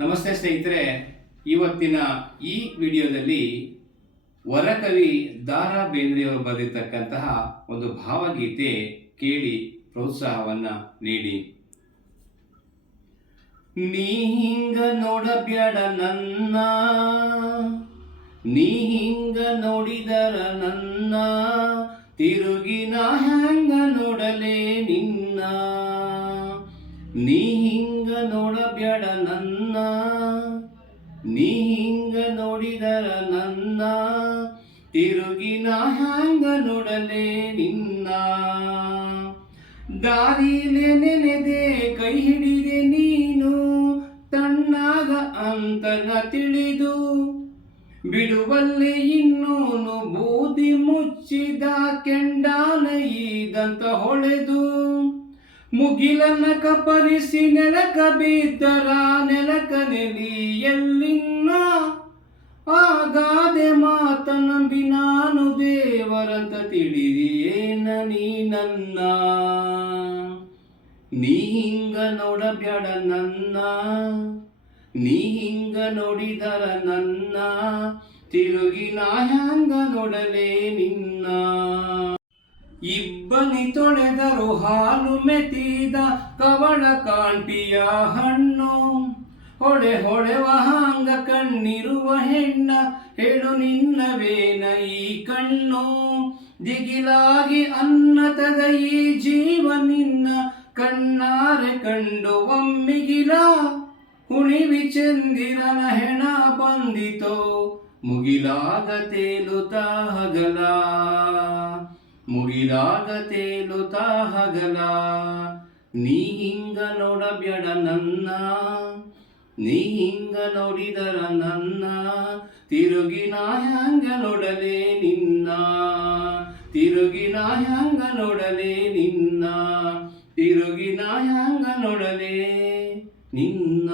ನಮಸ್ತೆ ಸ್ನೇಹಿತರೆ, ಇವತ್ತಿನ ಈ ವಿಡಿಯೋದಲ್ಲಿ ವರಕವಿ ದಾರಾ ಬೇಂದ್ರೆಯವರು ಬರೆದಿರ್ತಕ್ಕಂತಹ ಒಂದು ಭಾವಗೀತೆ ಕೇಳಿ ಪ್ರೋತ್ಸಾಹವನ್ನ ನೀಡಿ. ನೀ ಹಿಂಗ ನೋಡಬ್ಯಾಡ ನನ್ನ, ನೀ ಹಿಂಗ ನೋಡಿದರ ನನ್ನ, ತಿರುಗಿ ನಾ ಹ್ಯಾಂಗ ನೋಡಲೇ ನಿನ್ನ. ನೀ ಹಿಂಗ ನೋಡಬ್ಯಾಡ ನನ್ನ, ನೀ ಹಿಂಗ ನೋಡಿದರ ನನ್ನ, ತಿರುಗಿ ನಾ ಹ್ಯಾಂಗ ನೋಡಲೇ ನಿನ್ನ. ದಾರಿಲೆ ನೆನೆದೆ ಕೈ ಹಿಡಿದೆ ನೀನು, ತಣ್ಣಾಗ ಅಂತನ ತಿಳಿದು ಬಿಡುವಲ್ಲಿ ಇನ್ನೂನು ಬೂದಿ ಮುಚ್ಚಿದ ಕೆಂಡಾನ ಈದಂತ ಹೊಳೆದು. ಮುಗಿಲನ್ನ ಕಪರಿಸಿ ನೆಲಕ ಬಿದ್ದರ ನೆಲಕ ನೆಲಿ ಎಲ್ಲಿನ್ನ, ಆಗಾದೆ ಮಾತ ನಂಬಿ ನಾನು ದೇವರಂತ ತಿಳಿದಿಯೇನ ನೀ ನನ್ನ. ನೀ ಹಿಂಗ ನೋಡಬ್ಯಾಡ ನನ್ನ, ನೀ ಹಿಂಗ ನೋಡಿದರ ನನ್ನ, ತಿರುಗಿ ನಾ ಹ್ಯಾಂಗ ನೋಡಲೇ ನಿನ್ನ. ಇಬ್ಬನಿ ತೊಳೆದರು ಹಾಲು ಮೆತ್ತಿದ ಕವಳ ಕಾಂಟಿಯ ಹಣ್ಣು, ಹೊಳೆ ಹೊಳೆವ ಹಾಂಗ ಕಣ್ಣಿರುವ ಹೆಣ್ಣ, ಹೇಳು ನಿನ್ನವೇನ ಈ ಕಣ್ಣು. ದಿಗಿಲಾಗಿ ಅನ್ನತದ ಈ ಜೀವ ನಿನ್ನ, ಕಣ್ಣಾರೆ ಕಂಡು ಒಮ್ಮಿಗಿಲ. ಹುಣಿವಿ ಚಂದಿರನ ಹೆಣ ಬಂದಿತೋ, ಮುಗಿಲಾಗ ತೇಲುತ್ತಾ ಹಗಲ, ಮುಗಿಲಾಗ ತೇಲುತ್ತಾ ಹಗಲ. ನೀ ಹಿಂಗ ನೋಡಬ್ಯಾಡ ನನ್ನ, ನೀ ಹಿಂಗ ನೋಡಿದರ ನನ್ನ, ತಿರುಗಿ ನಾ ಹ್ಯಾಂಗ ನೋಡಲೇ ನಿನ್ನ, ತಿರುಗಿ ನಾ ಹ್ಯಾಂಗ ನೋಡಲೇ ನಿನ್ನ, ತಿರುಗಿ ನಾ ಹ್ಯಾಂಗ ನೋಡಲೇ ನಿನ್ನ.